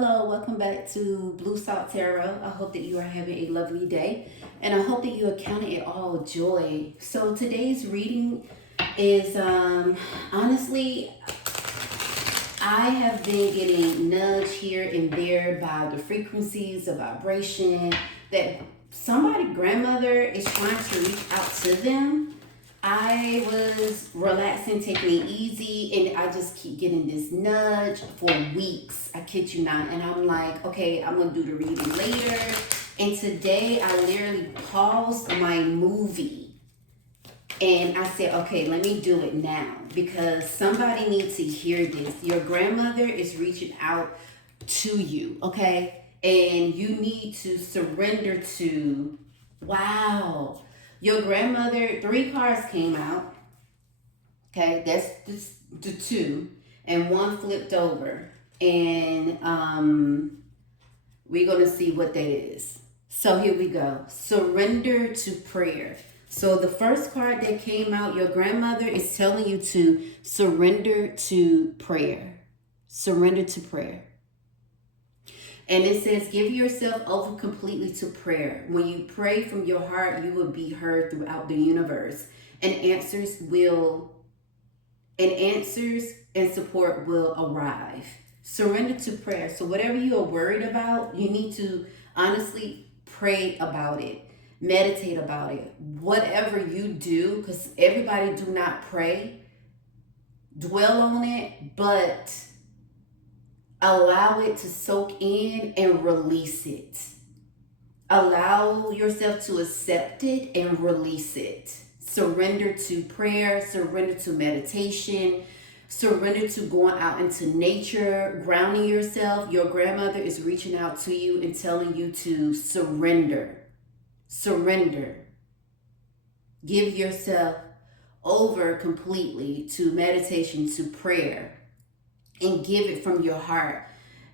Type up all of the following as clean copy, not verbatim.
Hello, welcome back to Blue Salt Tarot. I hope that you are having a lovely day and I hope that you are counting it all joy. So today's reading is honestly, I have been getting nudged here and there by the frequencies, the vibration that somebody grandmother is trying to reach out to them. I was relaxing, taking it easy, and I just keep getting this nudge for weeks. I kid you not. And I'm like, okay, I'm going to do the reading later. And today I literally paused my movie and I said, okay, let me do it now because somebody needs to hear this. Your grandmother is reaching out to you, okay? And you need to surrender to, wow. Your grandmother, 3 cards came out. Okay, that's the 2. And 1 flipped over. And we're going to see what that is. So here we go. Surrender to prayer. So the first card that came out, your grandmother is telling you to surrender to prayer. Surrender to prayer. And it says, give yourself over completely to prayer. When you pray from your heart, you will be heard throughout the universe. And answers and support will arrive. Surrender to prayer. So whatever you are worried about, you need to honestly pray about it. Meditate about it. Whatever you do, because everybody do not pray, dwell on it, but allow it to soak in and release it. Allow yourself to accept it and release it. Surrender to prayer, surrender to meditation, surrender to going out into nature, grounding yourself. Your grandmother is reaching out to you and telling you to surrender. Surrender. Give yourself over completely to meditation, to prayer. And give it from your heart.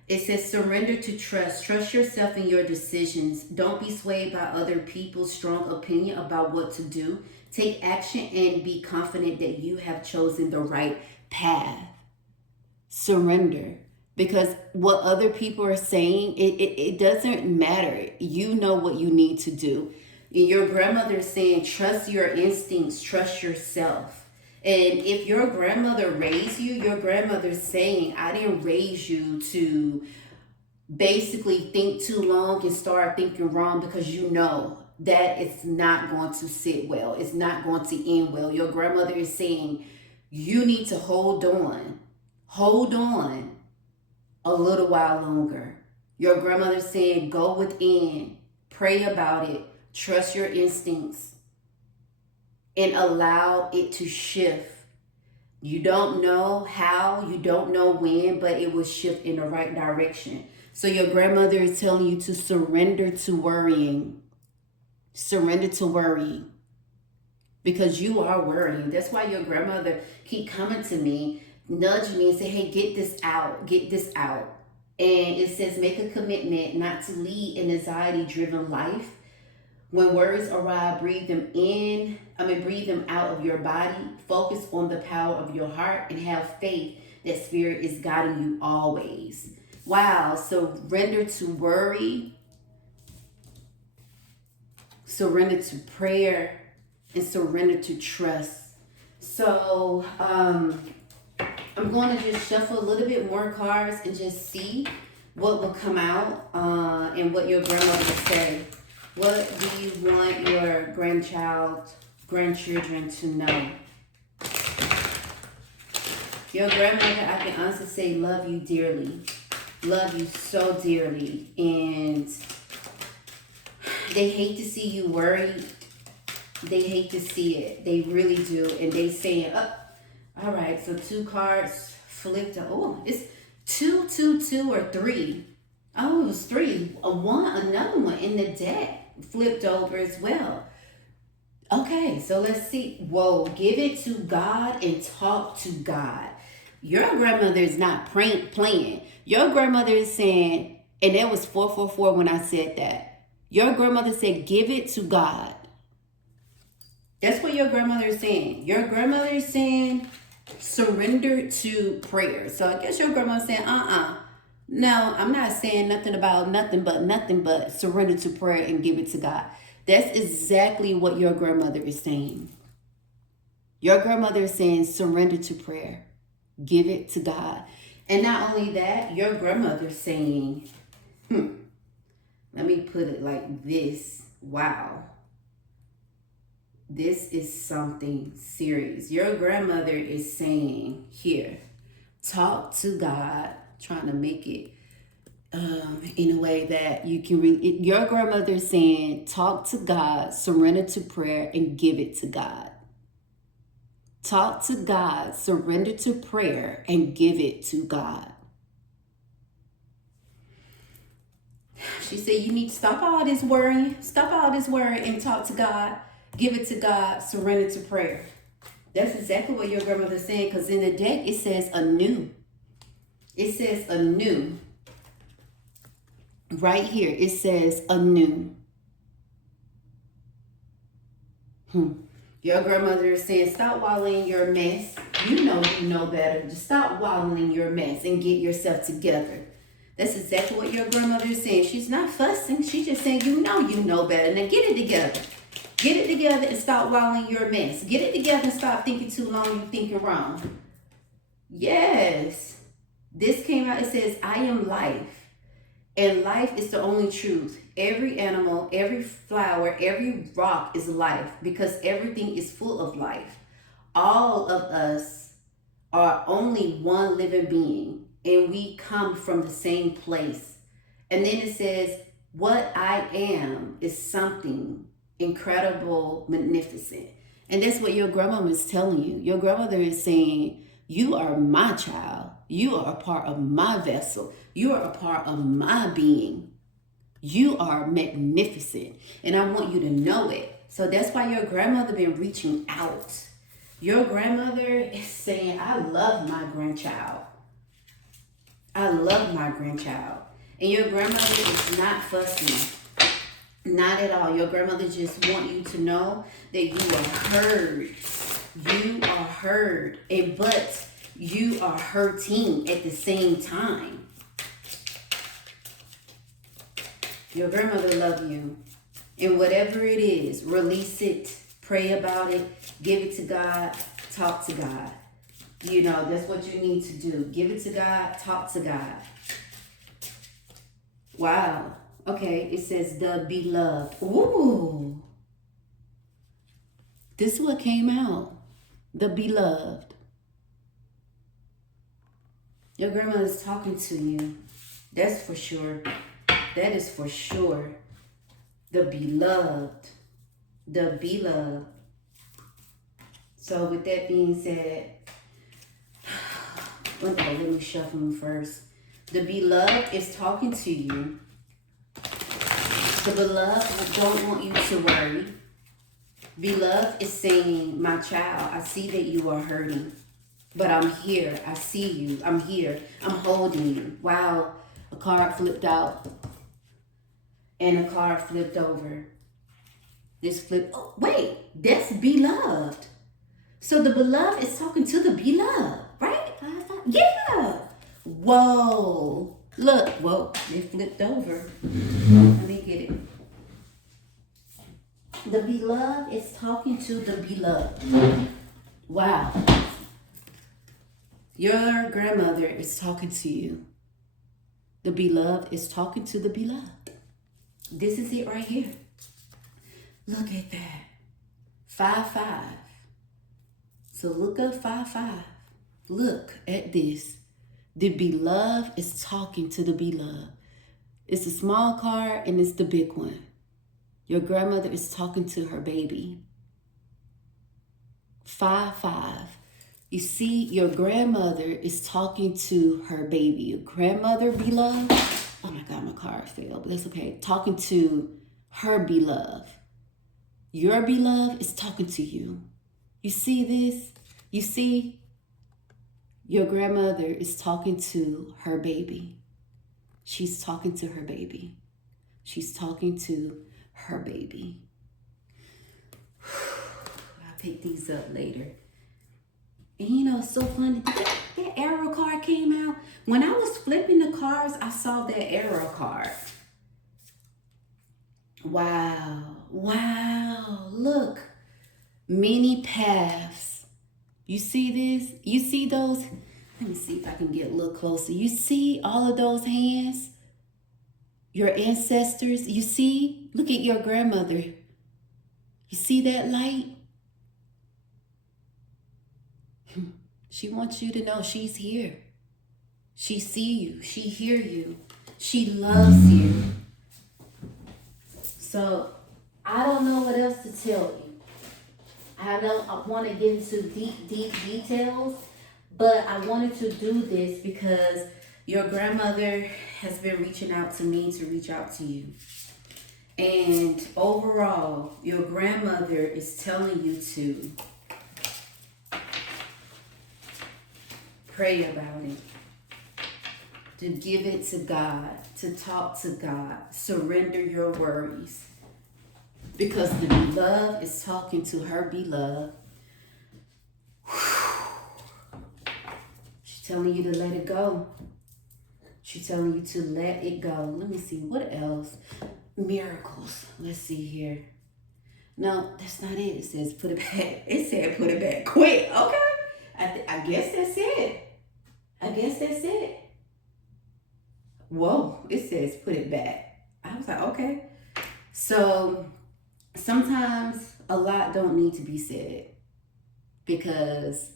It says surrender to trust. Trust yourself in your decisions. Don't be swayed by other people's strong opinion about what to do. Take action and be confident that you have chosen the right path. Surrender. Because what other people are saying, it doesn't matter. You know what you need to do. Your grandmother is saying trust your instincts, trust yourself. And if your grandmother raised you, your grandmother's saying, I didn't raise you to basically think too long and start thinking wrong because you know that it's not going to sit well. It's not going to end well. Your grandmother is saying, you need to hold on a little while longer. Your grandmother's saying, go within, pray about it, trust your instincts, and allow it to shift. You don't know how, you don't know when, but it will shift in the right direction. So your grandmother is telling you to surrender to worrying. Surrender to worrying. Because you are worrying. That's why your grandmother keep coming to me, nudge me and say, hey, get this out, get this out. And it says, make a commitment not to lead an anxiety-driven life. When worries arrive, breathe them out of your body. Focus on the power of your heart and have faith that spirit is guiding you always. Wow, surrender to worry, surrender to prayer, and surrender to trust. So I'm going to just shuffle a little bit more cards and just see what will come out and what your grandmother will say. What do you want your grandchildren to know? Your grandmother, I can honestly say, love you dearly. Love you so dearly. And they hate to see you worried. They hate to see it. They really do. And they saying, all right, so 2 cards flipped. Oh, it's 2, 2, 2, or 3. Oh, it was 3. Another one in the deck flipped over as well. Okay, so let's see. Whoa, give it to God and talk to God. Your grandmother is not playing. Your grandmother is saying, and that was 444 when I said that. Your grandmother said, give it to God. That's what your grandmother is saying. Your grandmother is saying, surrender to prayer. So I guess your grandma's saying, Now, I'm not saying nothing about nothing but surrender to prayer and give it to God. That's exactly what your grandmother is saying. Your grandmother is saying surrender to prayer. Give it to God. And not only that, your grandmother is saying, let me put it like this. Wow. This is something serious. Your grandmother is saying here, talk to God, trying to make it in a way that you can read. Your grandmother is saying, talk to God, surrender to prayer, and give it to God. Talk to God, surrender to prayer, and give it to God. She said, you need to stop all this worrying. Stop all this worrying and talk to God. Give it to God, surrender to prayer. That's exactly what your grandmother said, because in the deck, it says anew. It says anew. Right here, it says anew. Your grandmother is saying, stop wallowing in your mess. You know better. Just stop wallowing in your mess and get yourself together. That's exactly what your grandmother is saying. She's not fussing. She's just saying, you know better. Now get it together. Get it together and stop wallowing your mess. Get it together and stop thinking too long. You're thinking wrong. Yes. This came out. It says, I am life. And life is the only truth. Every animal, every flower, every rock is life because everything is full of life. All of us are only one living being and we come from the same place. And then it says, what I am is something incredible, magnificent. And that's what your grandmama is telling you. Your grandmother is saying, you are my child. You are a part of my vessel. You are a part of my being. You are magnificent. And I want you to know it. So that's why your grandmother been reaching out. Your grandmother is saying, I love my grandchild. I love my grandchild. And your grandmother is not fussing. Not at all. Your grandmother just want you to know that you are heard. You are heard. But you are hurting at the same time. Your grandmother loves you. And whatever it is, release it. Pray about it. Give it to God. Talk to God. That's what you need to do. Give it to God. Talk to God. Wow. Okay, it says the beloved. Ooh. This is what came out. The beloved. Your grandma is talking to you. That's for sure. That is for sure. The beloved. The beloved. So with that being said, let me shuffle them first. The beloved is talking to you. The beloved don't want you to worry. Beloved is saying, my child, I see that you are hurting, but I'm here. I see you. I'm here. I'm holding you. Wow. A card flipped out and a card flipped over. This flip. Oh, wait, that's beloved. So the beloved is talking to the beloved, right? Yeah. Whoa. Look. Whoa. It flipped over. Let me get it. The beloved is talking to the beloved. Wow. Your grandmother is talking to you. The beloved is talking to the beloved. This is it right here. Look at that. 5-5. So look up 5-5. Look at this. The beloved is talking to the beloved. It's a small card and it's the big one. Your grandmother is talking to her baby. 5-5. You see, your grandmother is talking to her baby. Your grandmother beloved. Oh my God, my card failed, but that's okay. Talking to her beloved. Your beloved is talking to you. You see this? You see? Your grandmother is talking to her baby. She's talking to her baby. She's talking to her baby. I'll pick these up later. And you know, it's so funny. That arrow card came out. When I was flipping the cards, I saw that arrow card. Wow. Wow. Look. Many paths. You see this? You see those? Let me see if I can get a little closer. You see all of those hands? Your ancestors? You see? Look at your grandmother. You see that light? She wants you to know she's here. She see you. She hear you. She loves you. So I don't know what else to tell you. I don't want to get into deep details, but I wanted to do this because your grandmother has been reaching out to me to reach out to you. And overall, your grandmother is telling you to pray about it, to give it to God, to talk to God, surrender your worries. Because the beloved is talking to her beloved. She's telling you to let it go. She's telling you to let it go. Let me see, what else? Miracles. Let's see here. No, that's not it. It says put it back. It said put it back quick. Okay. I guess that's it. I guess that's it. Whoa, it says put it back. I was like, okay. So sometimes a lot don't need to be said because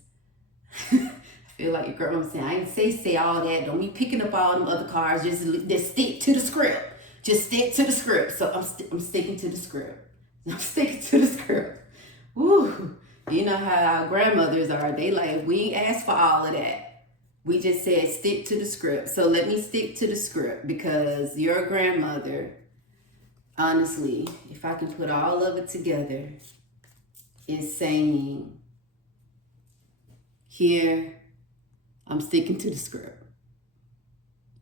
I feel like your grandma was saying, I ain't say all that. Don't be picking up all them other cards. Just stick to the script. Just stick to the script. So I'm sticking to the script. I'm sticking to the script. Woo. You know how our grandmothers are. They like, we ain't asked for all of that. We just said stick to the script. So let me stick to the script because your grandmother, honestly, if I can put all of it together, is saying, here, I'm sticking to the script.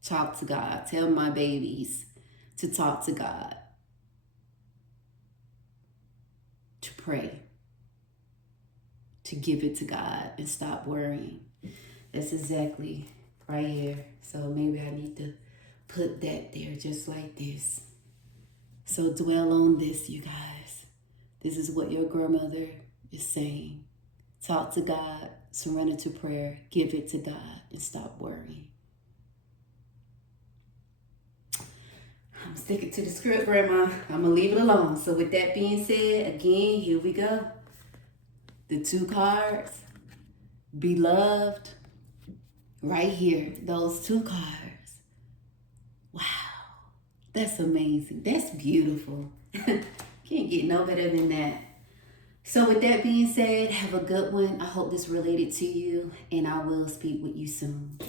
Talk to God. Tell my babies to talk to God. To pray. To give it to God and stop worrying. That's exactly right here. So maybe I need to put that there just like this. So dwell on this, you guys. This is what your grandmother is saying. Talk to God, surrender to prayer, give it to God, and stop worrying. I'm sticking to the script, Grandma. I'm going to leave it alone. So with that being said, again, here we go. The 2 cards, beloved, right here, those 2 cards. Wow. That's amazing. That's beautiful. Can't get no better than that. So with that being said, have a good one. I hope this related to you, and I will speak with you soon.